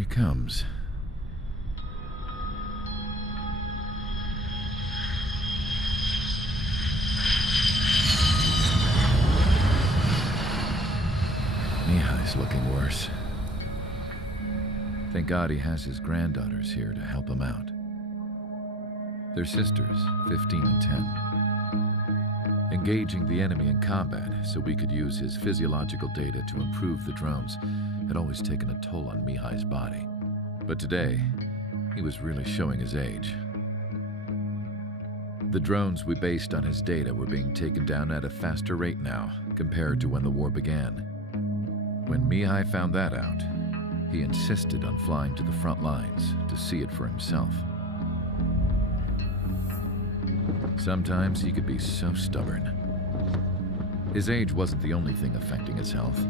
he comes. Mihai's looking worse. Thank God he has his granddaughters here to help him out. They're sisters, 15 and 10. Engaging the enemy in combat so we could use his physiological data to improve the drones had always taken a toll on Mihai's body. But today, he was really showing his age. The drones we based on his data were being taken down at a faster rate now compared to when the war began. When Mihai found that out, he insisted on flying to the front lines to see it for himself. Sometimes he could be so stubborn. His age wasn't the only thing affecting his health.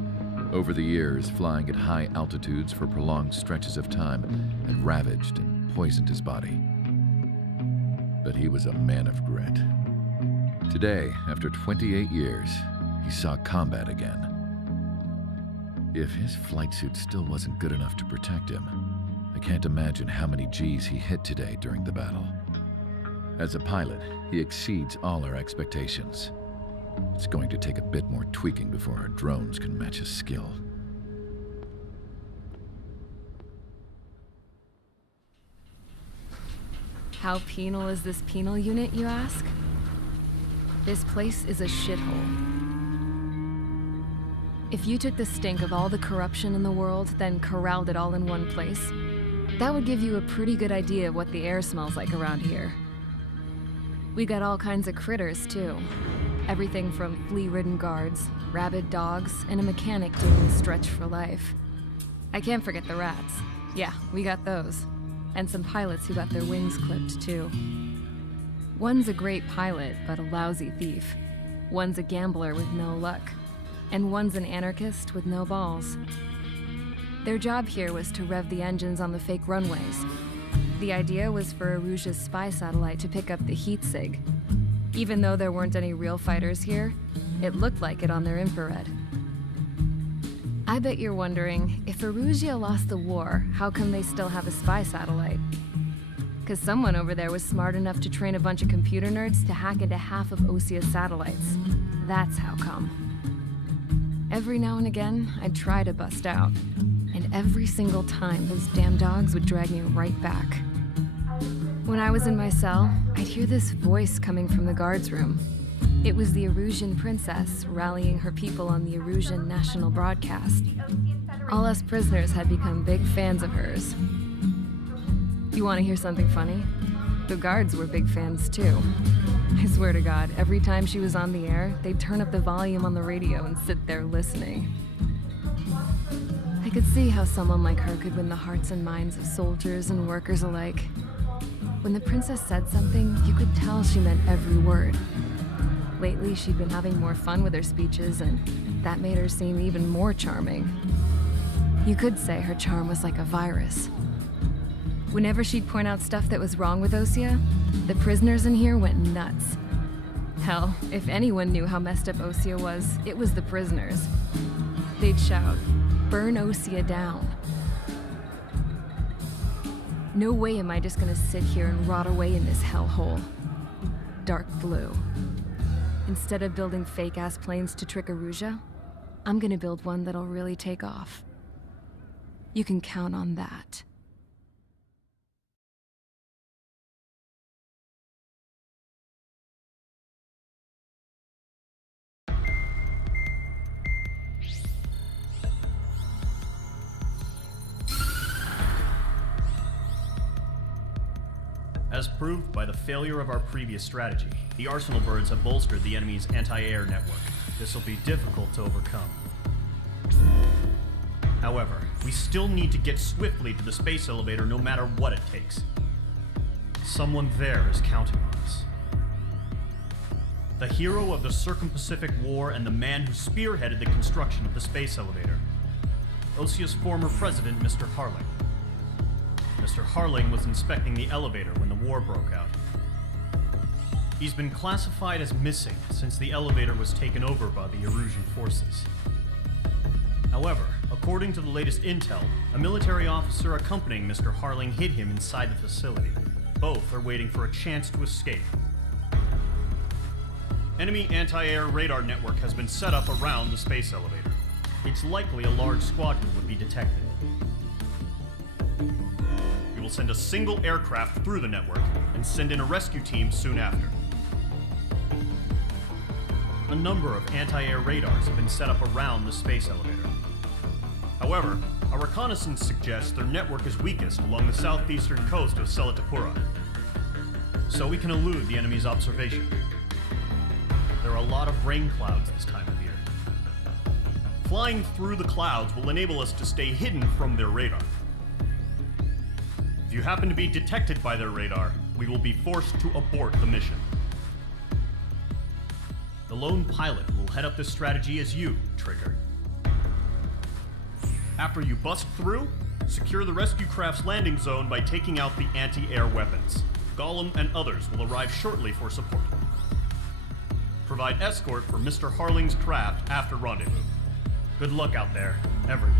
Over the years, flying at high altitudes for prolonged stretches of time had ravaged and poisoned his body. But he was a man of grit. Today, after 28 years, he saw combat again. If his flight suit still wasn't good enough to protect him, I can't imagine how many Gs he hit today during the battle. As a pilot, he exceeds all our expectations. It's going to take a bit more tweaking before our drones can match his skill. How penal is this penal unit, you ask? This place is a shithole. If you took the stink of all the corruption in the world, then corralled it all in one place, that would give you a pretty good idea of what the air smells like around here. We got all kinds of critters, too. Everything from flea-ridden guards, rabid dogs, and a mechanic doing the stretch for life. I can't forget the rats. Yeah, we got those. And some pilots who got their wings clipped, too. One's a great pilot, but a lousy thief. One's a gambler with no luck. And one's an anarchist with no balls. Their job here was to rev the engines on the fake runways. The idea was for Erusia's spy satellite to pick up the heat sig. Even though there weren't any real fighters here, it looked like it on their infrared. I bet you're wondering, if Erusia lost the war, how come they still have a spy satellite? Because someone over there was smart enough to train a bunch of computer nerds to hack into half of Osia's satellites. That's how come. Every now and again, I'd try to bust out. And every single time, those damn dogs would drag me right back. When I was in my cell, I'd hear this voice coming from the guards room. It was the Erusian princess rallying her people on the Erusian national broadcast. All us prisoners had become big fans of hers. You want to hear something funny? The guards were big fans too. I swear to God, every time she was on the air, they'd turn up the volume on the radio and sit there listening. I could see how someone like her could win the hearts and minds of soldiers and workers alike. When the princess said something, you could tell she meant every word. Lately, she'd been having more fun with her speeches, and that made her seem even more charming. You could say her charm was like a virus. Whenever she'd point out stuff that was wrong with Osia, the prisoners in here went nuts. Hell, if anyone knew how messed up Osia was, it was the prisoners. They'd shout, "Burn Osia down." No way am I just gonna sit here and rot away in this hellhole. Dark blue. Instead of building fake-ass planes to trick Erusia, I'm gonna build one that'll really take off. You can count on that. As proved by the failure of our previous strategy, the Arsenal birds have bolstered the enemy's anti-air network. This will be difficult to overcome. However, we still need to get swiftly to the space elevator no matter what it takes. Someone there is counting on us. The hero of the Circum-Pacific War and the man who spearheaded the construction of the space elevator. Osia's former president, Mr. Harling. Mr. Harling was inspecting the elevator when the war broke out. He's been classified as missing since the elevator was taken over by the Erusian forces. However, According to the latest intel, a military officer accompanying Mr. Harling hid him inside the facility. Both are waiting for a chance to escape. Enemy anti-air radar network has been set up around the space elevator. It's likely a large squadron would be detected. We will send a single aircraft through the network and send in a rescue team soon after. A number of anti-air radars have been set up around the space elevator. However, our reconnaissance suggests their network is weakest along the southeastern coast of Selatapura, so we can elude the enemy's observation. There are a lot of rain clouds this time of year. Flying through the clouds will enable us to stay hidden from their radar. If you happen to be detected by their radar, we will be forced to abort the mission. The lone pilot will head up this strategy as you, Trigger. After you bust through, secure the rescue craft's landing zone by taking out the anti-air weapons. Gollum and others will arrive shortly for support. Provide escort for Mr. Harling's craft after rendezvous. Good luck out there, everyone.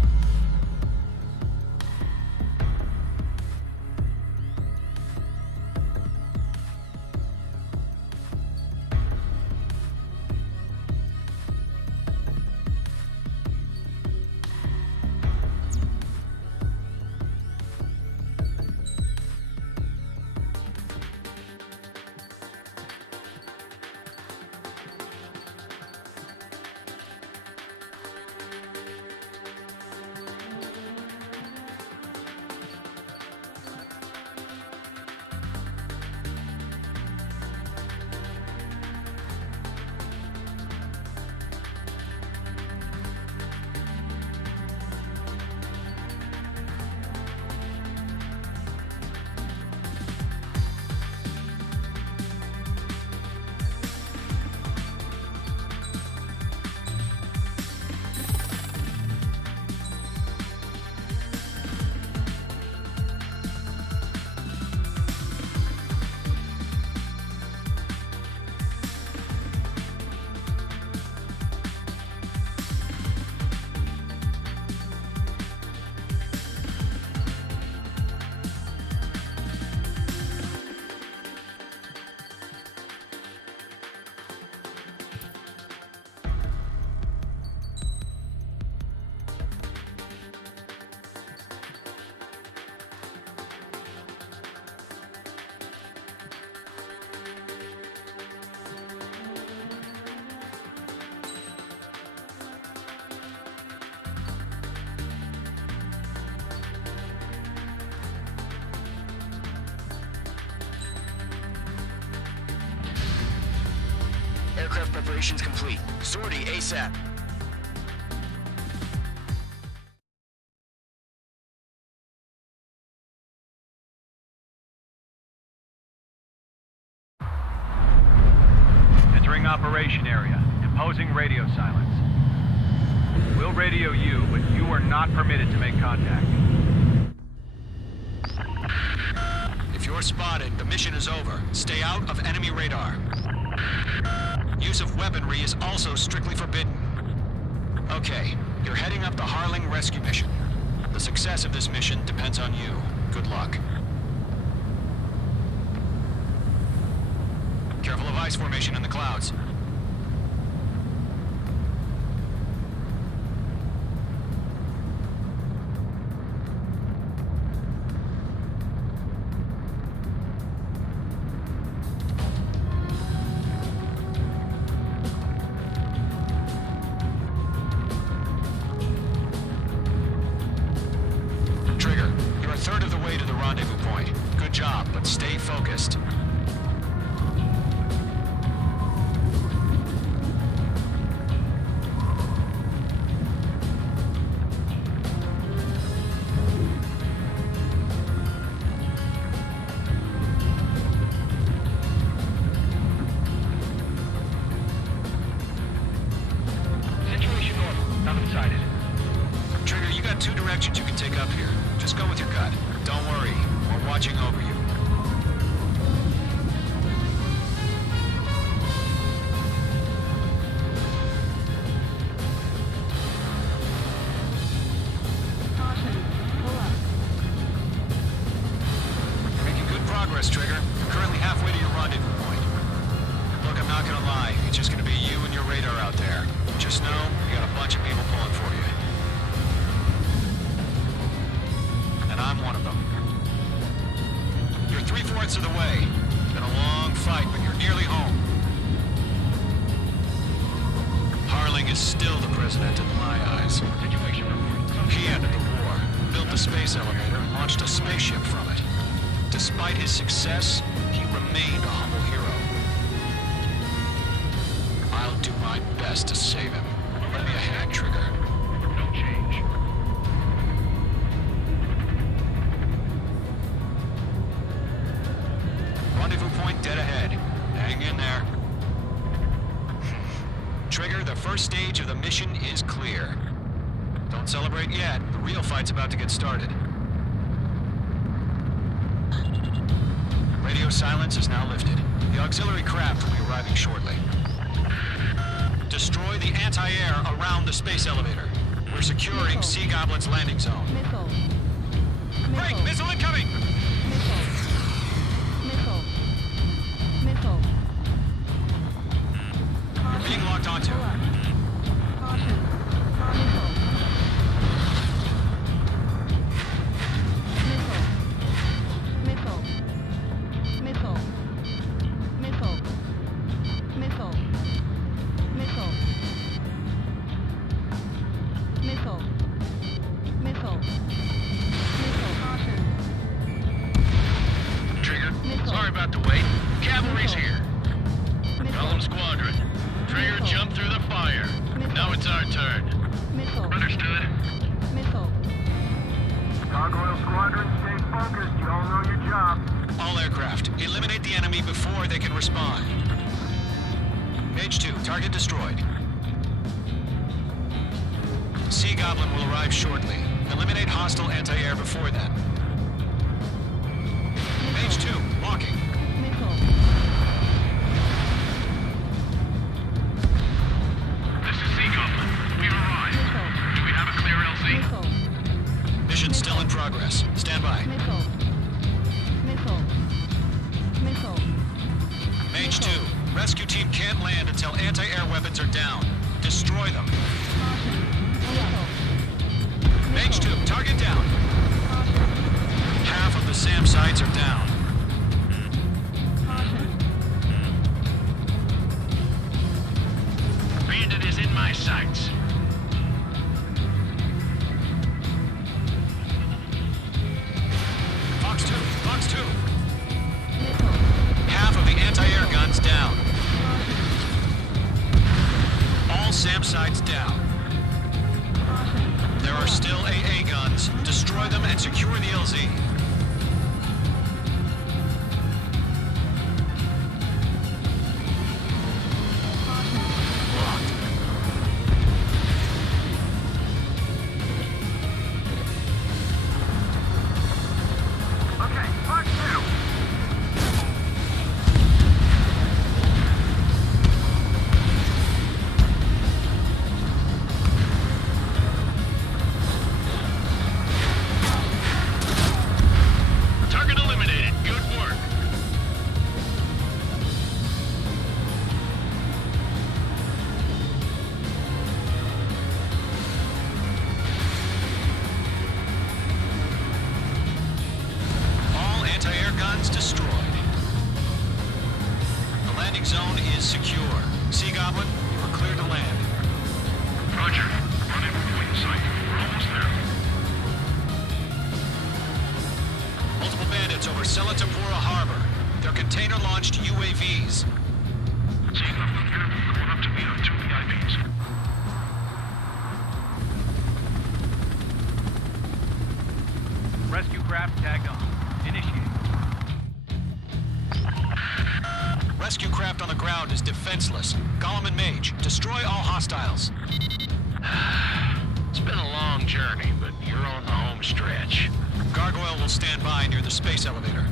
Aircraft preparations complete. Sortie ASAP. Entering operation area. Imposing radio silence. We'll radio you, but you are not permitted to make contact. If you're spotted, the mission is over. Stay out of enemy radar. Use of weaponry is also strictly forbidden. Okay, you're heading up the Harling rescue mission. The success of this mission depends on you. Good luck. Careful of ice formation in the clouds. Trigger, you're a third of the way to the rendezvous point. Good job, but stay focused. Situation normal. Nothing sighted. Trigger, you got two directions you can take up here. Just go with your gut. Don't worry, we're watching over you. minutes of the way. Been a long fight, but you're nearly home. Harling is still the president in my eyes. He ended the war, built the space elevator, launched a spaceship from it. Despite his success, he remained a humble hero. I'll do my best to save him. Lend me a hand, Trigger. No change. Rendezvous point dead ahead. Hang in there. Trigger, the first stage of the mission is clear. Don't celebrate yet. The real fight's about to get started. Radio silence is now lifted. The auxiliary craft will be arriving shortly. Destroy the anti-air around the space elevator. We're securing Sea Goblin's landing zone. Missile. Break! Missile incoming! Missile. Missile. Missile. You're being locked onto. Caution. Missile. Missile. Missile. Missile. Missile. Missile. Missile. Missile. Missile. Caution. Trigger, Missile. sorry about the wait. Cavalry's Missile. here. Missile. Golem Squadron. Trigger Missile. jumped through the fire. Missile. Now it's our turn. Missile. Understood. Missile. Gargoyle Squadron, stay focused. You all know your job. All aircraft, eliminate the enemy before they can respond. Page 2, target destroyed. Sea Goblin will arrive shortly. Eliminate hostile anti-air before then. Page 2, walking. Missile. This is Sea Goblin. We've arrived. Missile. Do we have a clear LZ? Missile. Mission still in progress. Stand by. Missile. Missile. Missile. Page 2, rescue team can't land until anti-air weapons are down. Destroy them. Caution. Missile. Page 2, target down. Caution. Half of the SAM sites are down. Caution. Bandit is in my sights. Fox 2, Fox 2. Missile. Half of the anti-air guns down. Caution. All SAM sites down. Caution. There are still AA guns. Destroy them and secure the LZ. Locked. Okay, Fox 2. Target eliminated. Good work. All anti-air guns destroyed. The landing zone is secure. Sea Goblin, you are cleared to land. Roger. Rendezvous point in sight. We're almost there. Multiple bandits over Selatapura Harbor. They're container-launched UAVs. Sea Goblin here. Going up to meet our two VIPs. Rescue craft tagged on. Initiate. Rescue craft on the ground is defenseless. Golem and Mage, destroy all hostiles. It's been a long journey, but you're on the home stretch. Gargoyle will stand by near the space elevator.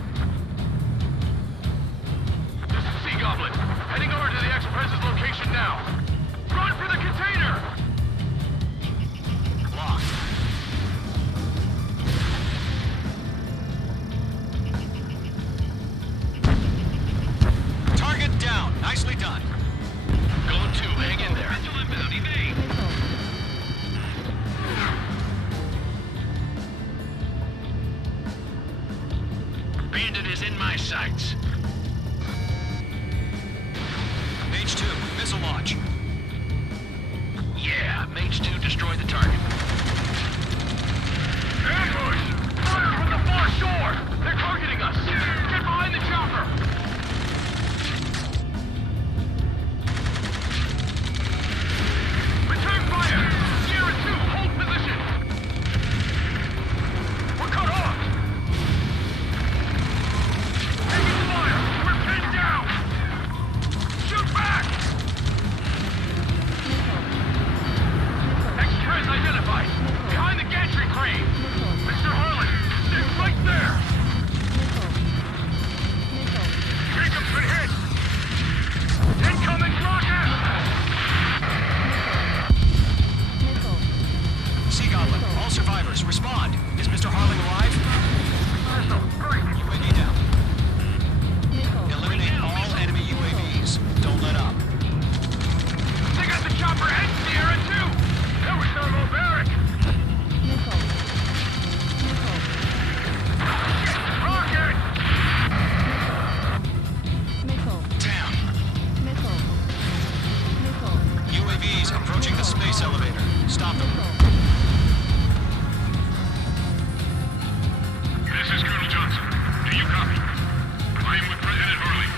This is Sea Goblin. Heading over to the Express's location now. Run for the container! Locked. Target down. Nicely done. Going to. Hang in there. Missile. Bandit is is in my sights. Mage 2, missile launch. Yeah, Mage 2 destroyed the target. Ambush! Fire from the far shore! They're targeting us! Get behind the chopper! Return fire! Sierra 2, hold position! We're cut off! Taking fire! We're pinned down! Shoot back! Extras identified! Behind the gantry crane! Mr. Harlan! It's right there! Jacob's been hit! Incoming rocket! Sea Goblin, all survivors, respond. Is Mr. Harling alive? Missile, break! UAV down. Eliminate all enemy UAVs. Don't let up. They got the chopper and Sierra 2! That was thermobaric! Rocket! Down. UAVs approaching the space elevator. Stop them. This is Colonel Johnson. Do you copy? I am with President Harley.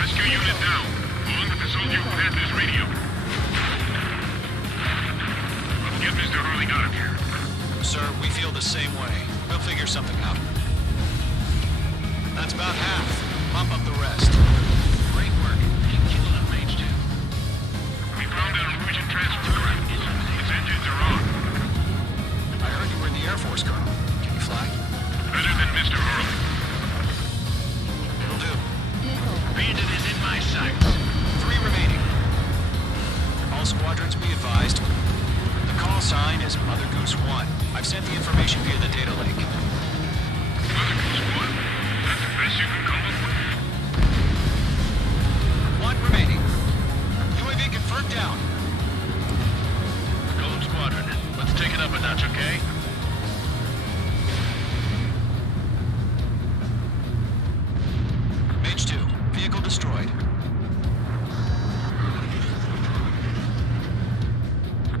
Rescue unit down, along with the soldier who had this radio. Let's get Mr. Harley out of here. Sir, we feel the same way. We'll figure something out. That's about half. Bump up the rest. Great work. Keep killing them, Mage 2. We found an Norwegian transport craft. Its engines are on. I heard you were in the Air Force, Colonel. Can you fly? Better than Mr. Harley. It'll do. Bandit is in my sights. 3 remaining. All squadrons be advised. The call sign is Mother Goose 1. I've sent the information via the data link. Mother Goose 1. That's the best you can come up with. 1 remaining. UAV confirmed down. Gold Squadron, let's take it up a notch, okay? Mage 2, vehicle destroyed.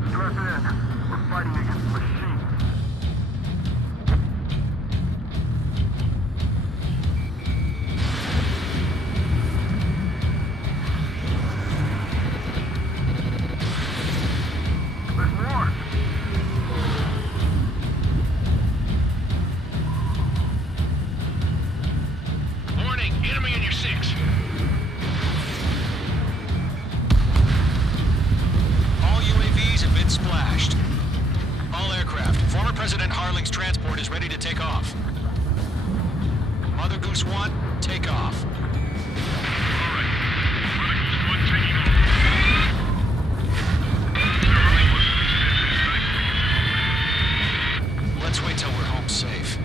Stress in. We're fighting against machines. There's more. Warning, enemy in your 6. All UAVs have been splashed. All aircraft. Former President Harling's transport is ready to take off. Mother Goose 1, take off. All right. Mother Goose 1 taking off. Mr. Harley wants to extend his Let's wait till we're home safe.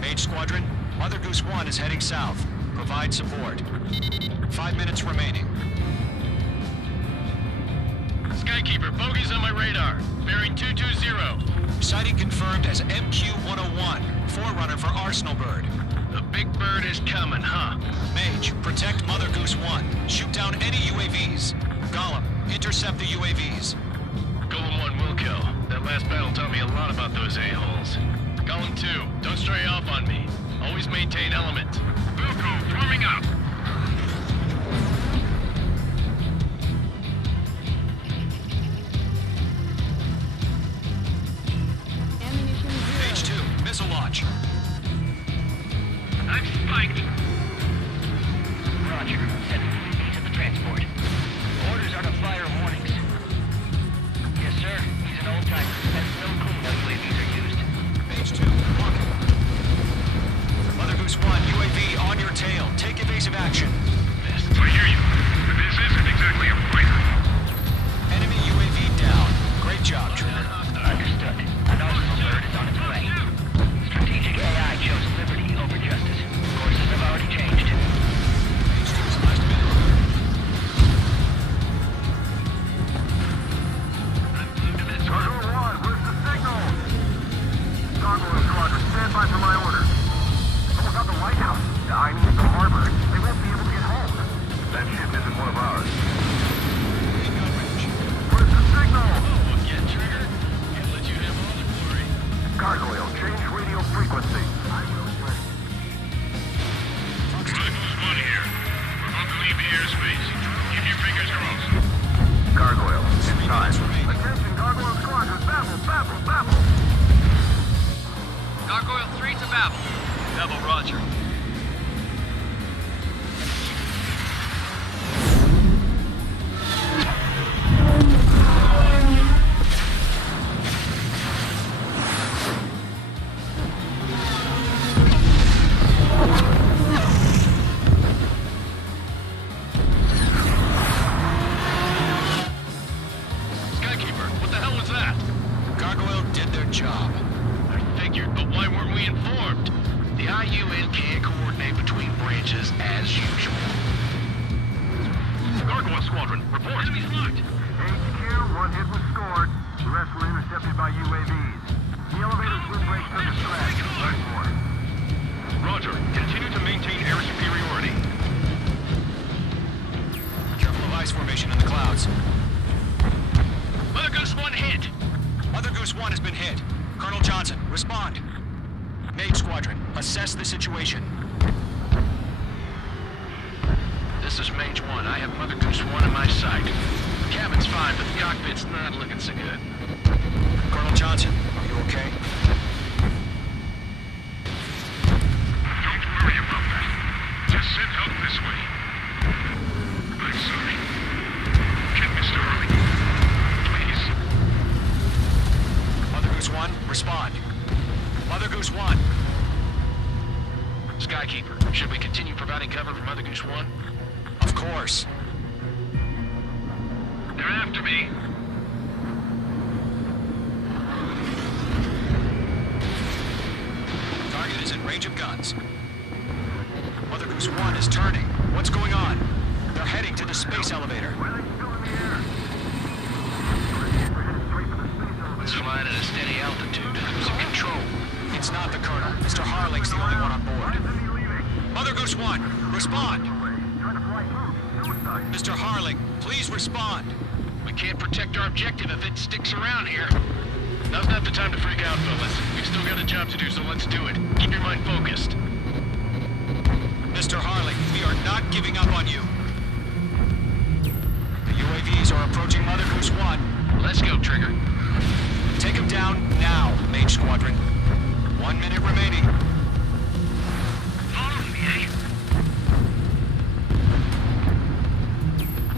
Mage Squadron, Mother Goose 1 is heading south. Provide support. 5 minutes remaining. Skykeeper, bogeys on my radar. Bearing 220. Sighting confirmed as MQ-101, forerunner for Arsenal Bird. The big bird is coming, huh? Mage, protect Mother Goose 1. Shoot down any UAVs. Gollum, intercept the UAVs. Golem 1 will kill. That last battle taught me a lot about those a-holes. Golem 2, don't stray off on me. Always maintain element. Wilco, forming up. Mage 2, missile launch. I'm spiked. Roger. Send UAVs to the transport. Orders are to fire warnings. Yes, sir. He's an old-timer. Has no clue how UAVs are used. Mage 2, walking. Mother Goose 1, UAV on your tail. Take evasive Good job. I figured, but why weren't we informed? The IUN can't coordinate between branches as usual. Gargoyle Squadron, report. Enemy's locked. HQ, one hit was scored. The rest were intercepted by UAVs. The elevator's windbreak took a crash. Learn more. Roger. Continue to maintain air superiority. Careful of ice formation in the clouds. Mother Goose 1 hit. Mother Goose 1 has been hit. Colonel Johnson, respond. Mage Squadron, assess the situation. This is Mage 1. I have Mother Goose 1 in my sight. The cabin's fine, but the cockpit's not looking so good. Colonel Johnson, are you okay? Don't worry about that. Just send help this way. I'm sorry. Get Mr. Hurley. Please. Mother Goose 1, respond. Mother Goose 1. Skykeeper, should we continue providing cover for Mother Goose 1? Of course. They're after me. Target is in range of guns. Mother Goose 1 is turning. What's going on? They're heading to the space elevator. It's flying at a steady altitude. Who's in control? It's not the Colonel. Mr. Harling's the only one on board. Mother Goose 1, respond. Mr. Harling, please respond. We can't protect our objective if it sticks around here. Now's not the time to freak out, fellas. We've still got a job to do, so let's do it. Keep your mind focused. Mr. Harling, we are not giving up on you. The UAVs are approaching Mother Goose 1. Let's go, Trigger. Take him down now, Mage Squadron. 1 minute remaining. Follow me, eh?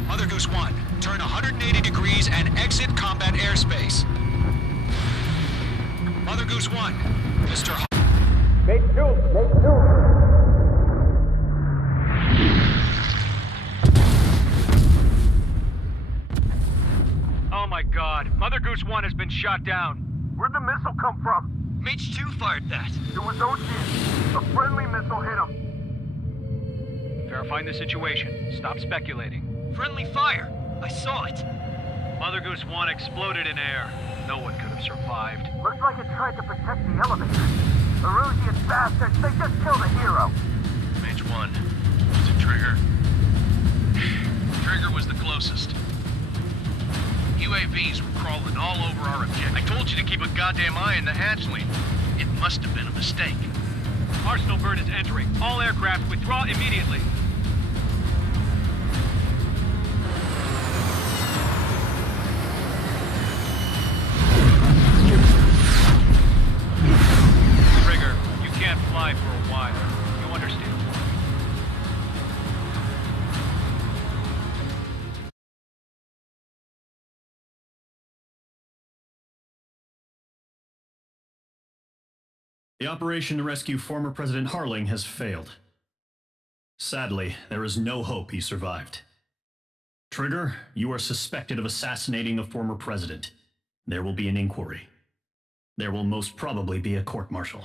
Mother Goose 1, turn 180 degrees and exit combat airspace. Mother Goose 1, Mr. Oh my god, Mother Goose 1 has been shot down. Where'd the missile come from? Mage 2 fired that. It was OG. A friendly missile hit him. Verifying the situation. Stop speculating. Friendly fire. I saw it. Mother Goose 1 exploded in air. No one could have survived. Looks like it tried to protect the elevator. The Erusian bastards, they just killed a hero. Mage 1. Was it Trigger? Trigger was the closest. UAVs were crawling all over our objective. I told you to keep a goddamn eye in the hatchling. It must have been a mistake. Arsenal bird is entering. All aircraft withdraw immediately. Trigger, you can't fly for a while. You understand? The operation to rescue former President Harling has failed. Sadly, there is no hope he survived. Trigger, you are suspected of assassinating the former president. There will be an inquiry. There will most probably be a court-martial.